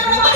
Oh,